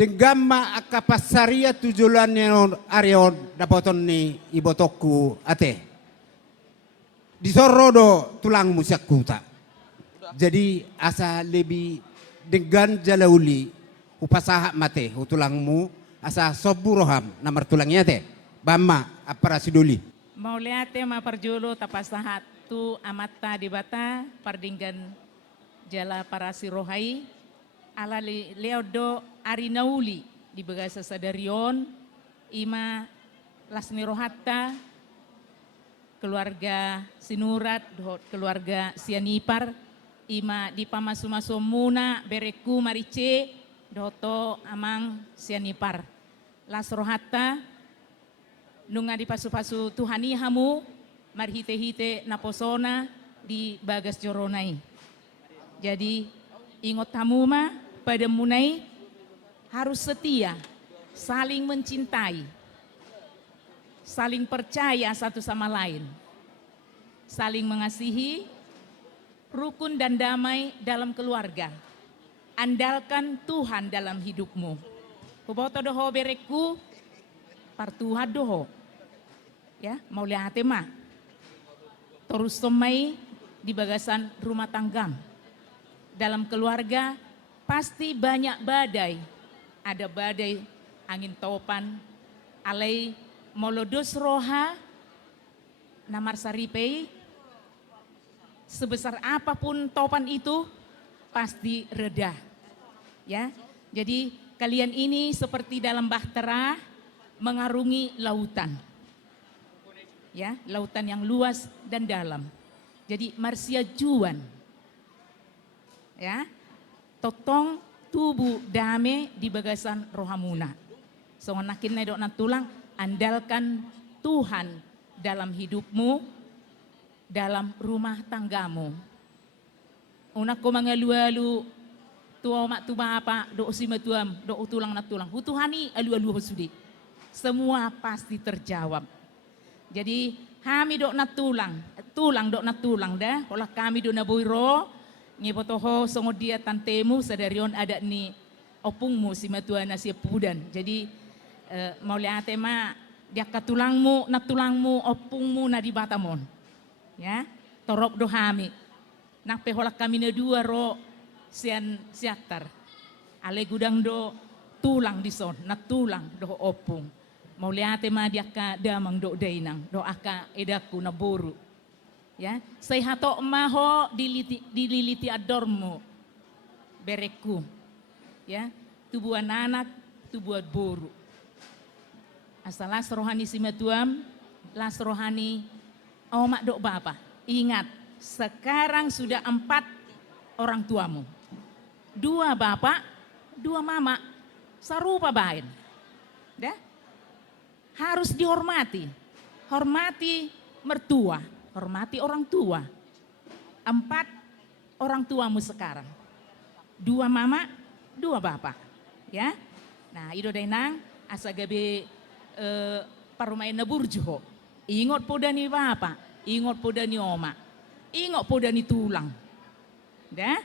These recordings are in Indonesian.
Denggama akapasaria tujulan yang Aryo dapaton ni ibotoku ate. Disorodo tulang musyak kuta. Jadi asa lebih dengan jalauli upasaha mate tulangmu asa soburoham namar tulangnya te. Bama aparasiduli. Mau lihat ma perjulu tapasahat tu amata dibata pardinggan jala parasirohai ala leodo arinauli di bagasa sadarion ima lasmirohatta keluarga sinurat keluarga sianipar ima di pamasumasomuna bereku marice doto amang sianipar lasrohatta nunga di pasu-pasu tuhani hamu marhite-hite naposona di bagas joronai. Jadi ingot hamu ma pada munai harus setia, saling mencintai, saling percaya satu sama lain, saling mengasihi, rukun dan damai dalam keluarga. Andalkan Tuhan dalam hidupmu. Kuboto doho bereku, partuha doho. Ya, mau lihat mah. Terus semai di bagasan rumah tanggam. Dalam keluarga pasti banyak badai. Ada badai angin topan, alai molodos roha, namar saripei, sebesar apapun topan itu pasti reda. Ya, jadi kalian ini seperti dalam bahtera mengarungi lautan. Ya, lautan yang luas dan dalam. Jadi marsia juan. Ya, totong tubuh dame di bagasan rohamuna. So nakin nedok na tulang, andalkan Tuhan dalam hidupmu, dalam rumah tanggamu. Unak ko mga lualu, tuwa mak tu bapa, do usima tuam, do utulang na tulang. Hutuhani alu-alu hosudi. Semua pasti terjawab. Jadi kami dok na tulang dok na tulang dah. Olah kami do na boiro, ngebotoho songo dia tantemu sadarion ada ni opungmu si matuana si pudan. Jadi mau lihat tema dia katulangmu, na tulangmu, opungmu na di batamon. Ya, torok do kami. Nak peholak kami na dua ro sian siatar. Ale gudang do tulang di son, na tulang do opung. Mau lihat tema dia ka damang do dainang, do aka edaku na boru. Ya, say hato maho dililiti adormu bereku. Ya, tubuhan anak, tubuhan boru. Asalas rohani simatuam, las rohani omak dok bapa. Ingat, sekarang sudah 4 orang tuamu. 2 bapak, 2 mama, sarupa bain. Dah? Harus dihormati. Hormati mertua, hormati orang tua. 4 orang tuamu sekarang. 2 mama, 2 bapak. Ya. Nah, ido dainang asa gabe parumain na burjo. Ingot po dani bapa, ingot po dani oma. Ingot po dani tulang. Dah?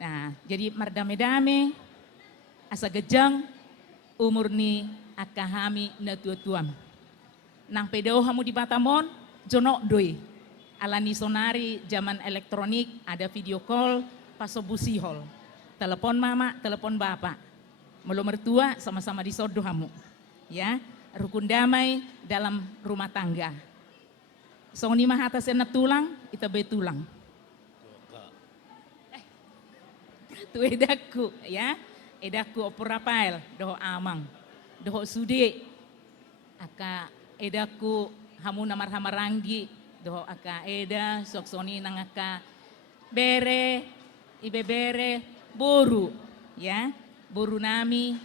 Nah, jadi mardame-dame asa gejang umur ni akahami na tuam. Nang pedao hamu di Batamon, jono doi. Alani sonari zaman elektronik, ada video call, paso busihol. Telepon mama, telepon bapak. Melo mertua sama-sama di sodo hamu. Ya, rukun damai dalam rumah tangga. Song ni mahata sena tulang, ita betulang. Tu edaku, ya. Edaku operapail, doho amang. Doho sude, aka edaku hamu namar hamarangi, doho aka eda, soksoni nang aka bere, ibe bere, boru, ya, boru nami,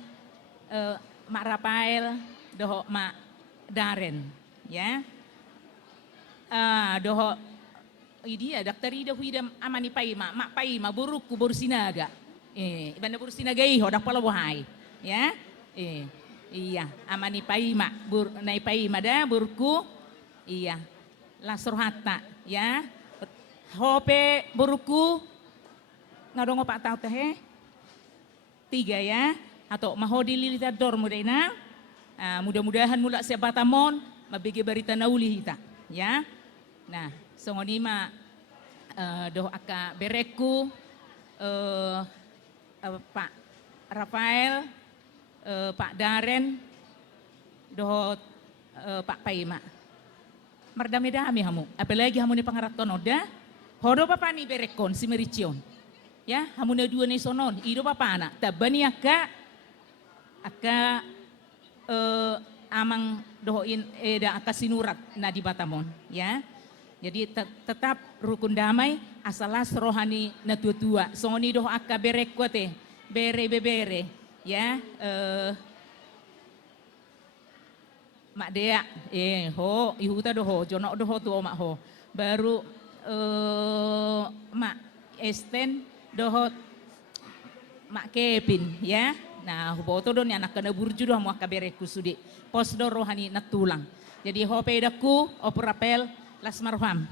mak Rafael, doho mak Daren, ya, doho, dia dokter ida huida amani paima, mak paima, boruku boru sinaga, ibanda boru sinaga iho, dak pala wahai, ya, iya, amani paima, nai paima dah burku, iya, lasrohata, ya, hope burku, ngadongo pak tahu teh, 3 ya, atau mahodi lilitador muda ina. Mudah-mudahan mula siya batamon mabigi barita nauli hita ya. Nah, songonima doh aka bereku Pak Rafael, Pak Daren, doh Pak Paima. Mardame-dame hamu, apalagi hamu ni pangarat tonoda, hodo papa ni berekon si mericion. Ya, hamu na dua ni sonon, ido papa anak, tabani aka amang dohoin eda aka sinurat na di Batamon, ya. Jadi tetap rukun damai asalas rohani na tua-tua. Songoni doh aka berekote, bere, ya. Mak Dea, ho, ihuta doho, jonok doho tuh mak ho. Baru Mak Esten doho Mak Kevin, ya. Nah, huboto don anak kena burju doh mau kabereku sudi. Pos do rohani natulang. Jadi ho pedaku operapel lasmarham.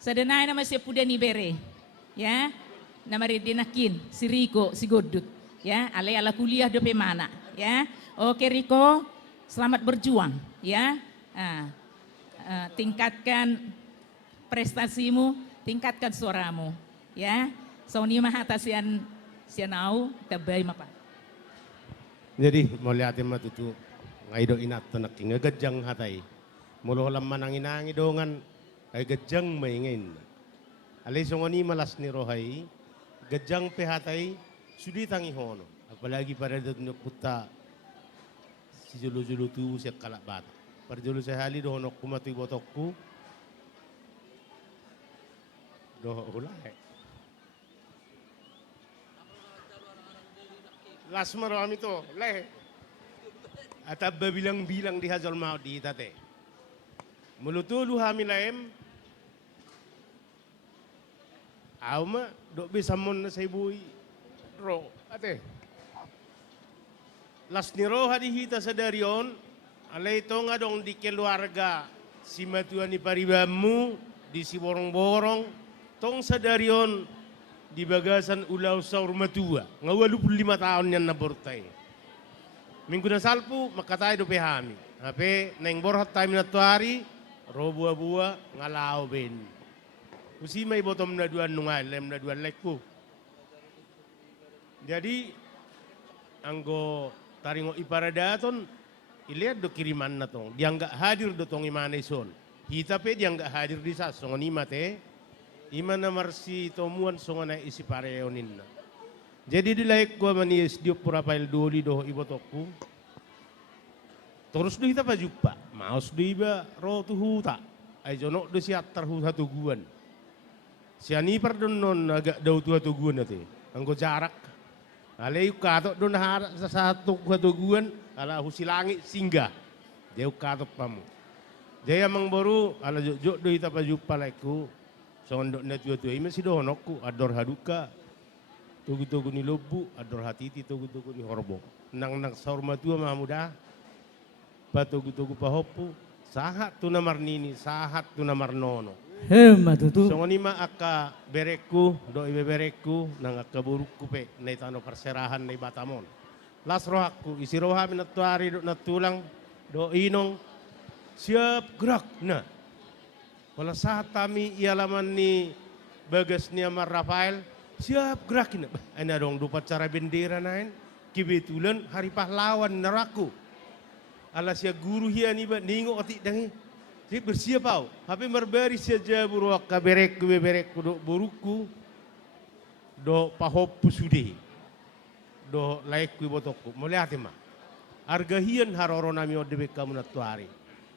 Sedenai nama si pudani bere, ya. Nama dinakin si Riko si Godut, ya. Ale ala kuliah dope mana, ya. Oke Riko, selamat berjuang, ya. Tingkatkan prestasimu, tingkatkan suaramu, ya. Soni mahata sianau tabay mapa. Jadi moliatin matutu ngaido inat tenak ngegejang hatai. Mulu lam mananginangi dongan ay gejang maingin. Alay songoni malas ni rohai gejang pehatai sudi tangi hono. Apalagi pada dunia kuta si julu-julu tu siak kalak bat. Parjulu sehali dohonok kumatu botokku. Doh ulai. Lasmar kami to, leh. Atap bilang-bilang di hazal mau di tate. Mulutulu kami laem. Auma dok bisa mon na sebui ro ate. Las niro hadi hita sadarion. Alay to nga dong di keluarga si matuan ni paribamu di si borong-borong tong sadarion di bagasan ulau saur matua nga 85 tahun yan nabortay. Minggu na salpu makatay do pehami. Hape neng borhat tayo minatuari ro buah-buah ngalaw ben. Usi may botom na duan nungal lem na duan lekku. Jadi anggo taringo iparadaton ilihat do kiriman na tong. Dia nggak hadir do tong imaneson. Hita pe dia nggak hadir di sas songon imate. Imana marsi tomuan songona isi pareonin. Jadi dilaik gua manis diop purapail doli doh ibotokku. Terus do hita pajupa. Maus do iba ro tu huta. Ay jonok do siat terhu satu guan. Siani pardon non agak dau tu satu guan ate. Anggo jarak. Alay kato don har satu guan ala husilangi singgah. Jauh kato pamu. Jaya mang baru ala jok do hita pajupa laiku. Sondok na tua-tua ima si dohonokku ador haduka tugu-tugu ni lobu ador hatiti tugu-tugu ni horbo nang saur matua mamuda patugu-tugu pahopu sahat tu namar nini sahat tu namar nono Matutu. songonima aka bereku do ibe bereku nang aka burukku pe nay tano perserahan nay Batamon las rohaku isi roha minatuari do natulang do inong siap gerak na. Wala saat kami ialaman ni bagas ni Amar Rafael siap gerakin. Ana dong dupat cara bendera nain kebetulan hari pahlawan neraku. Ala sia guru hian iba ningo oti dangi. Si bersiap au. Hape marbari saja buruak kaberek do buruku do pahoppu sude. Do laik ku botokku. Mulai hati mah. Arga hian haroro nami odebe kamu natuari.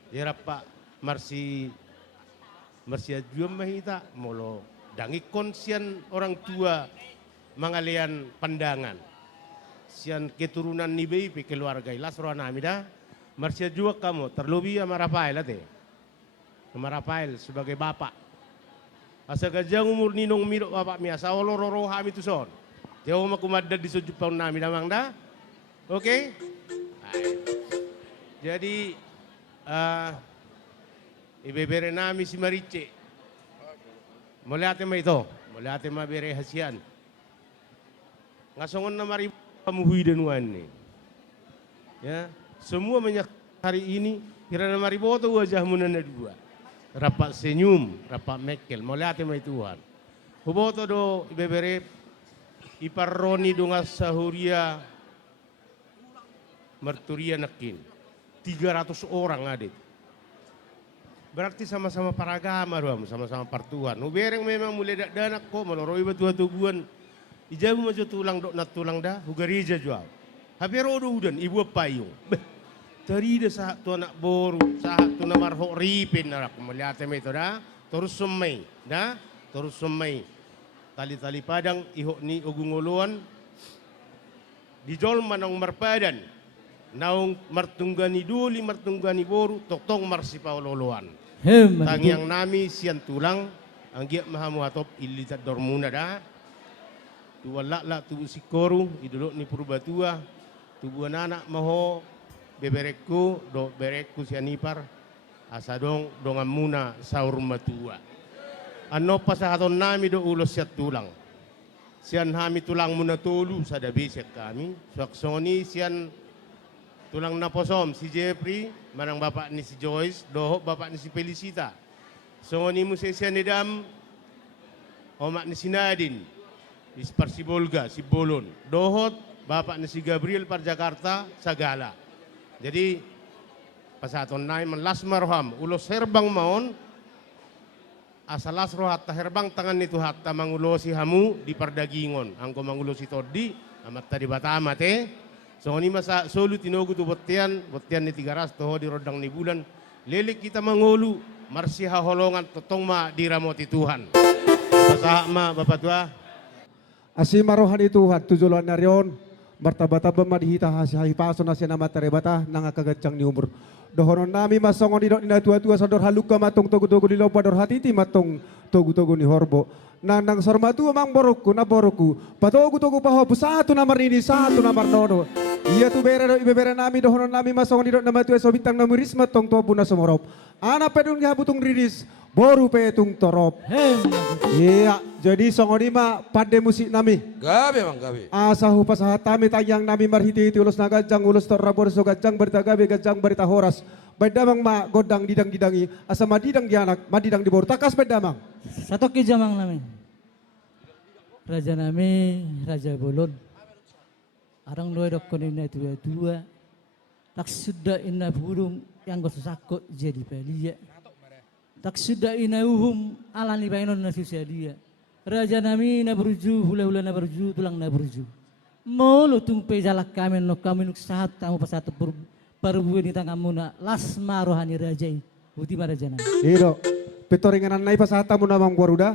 Dirapa marsi juam mahita molo dangi konsian orang tua mangalian pandangan sian keturunan nibe pe keluarga ilas rohana amida marsia jua kamu terlebih sama Rafael ate sama Rafael sebagai bapak asa gajang umur ninong miro bapak mi asa oloro hami tu son jauh makumadad di sujud paun nami damang da oke jadi ibebere nami si Marice. Mulai ate ma ito. Mulai ate ma bere hasian. Ngasongon na mari pamuhui denuan ni. Ya, semua hari ini kirana mariboto wajahmu nana dua. Rapat senyum, rapat mekel, melihat mai Tuhan. Huboto do ibebere iparroni dunga sahuria merturia nakin. 300 orang adik. Berarti sama-sama paragama doang, sama-sama partuan. Ubereng memang mulai danak kok meloroi batu tuguan. Ijabu maju tulang dok nat tulang dah, hugarija jual. Habero do udan ibu payung. Tari dah sahat tu anak boru, sahat tu na marho ripin narak melihat itu dah. Terus semai, dah. Terus semai. Tali-tali padang ihok ni ogungoluan. Dijol manong marpadan. Naung martunggani duli, martunggani boru, toktong marsipaw loloan. Tangyang nami sian tulang, ang giyak mahamu atop ilitat dormuna dah. Tuwala la tubuh sikoru, idulok ni purbatua, tubuh anak maho beberekku, do berekku sianipar, asadong dongan muna saur matua. Ano pasahaton nami do ulos siat tulang. Sian hami tulang muna tolu sada bisek kami, swaksoni sian tulang naposom si Jeffrey, marang bapak ni si Joyce, dohok bapak ni si Felicita. Songoni mo si Sianidam, omak ni si Nadine, si Parsibolga, si Bolon. Dohot bapak ni si Gabriel par Jakarta, Sagala. Jadi pasaton na man lasmarham, ulos herbang maon, asalas rohat ta herbang tangan ni Tuhat ta mangulo si hamu di pardagingon. Angko mangulo si Todi, amat tadi batamat So ni masa solu tinogu tu botian ni 300 toho di rodang ni bulan. Lelik kita mangulu marsiha holongan totong ma diramoti Tuhan. Pasaha ma Bapak Tua. Asima rohani Tuhan tujulan narion martaba-taba madihita hasihahi paso na siya na matarebata nang akagadyang ni umur. Dohonon nami masongon ni na tua-tua sador haluka matong togo-togo ni lopa dor hatiti matong togo-togo ni horbo. Nang sormatu mang borokku na borokku. Patogo-togo paho satu na marini satu na marnono. Iya tu bere do ibebere nami dohonon nami masongon ni na matua so bitang na muris matong tobu na sumorop. Ana pedung dihabutung riris boru petung torop. Iya, jadi songoni ma pade musik nami. Gabe mang gabe. Asahu pasahatami tayang nami marhiti ulos na gajang ulos torrabor so gajang berita gabe gajang berita horas. Bedamang ma godang didang-didangi asa madidang dianak madidang di boru takas bedamang. Satu kijamang namin. Raja nami Raja Bolon. Arang dua dok konina dua. Tak sudah ina burung yang gososako jadi pelia. Tak sudah ina uhum alani bainon na susah dia. Raja nami na berju hula-hula na berju tulang na berju. Molo tung pejalak kami no kami nuk sahat tamu pasatu perbuan di tangamu na lasma rohani raja. Uti raja nami. Iyo, petoringanan nai pasahatamu namang Garuda.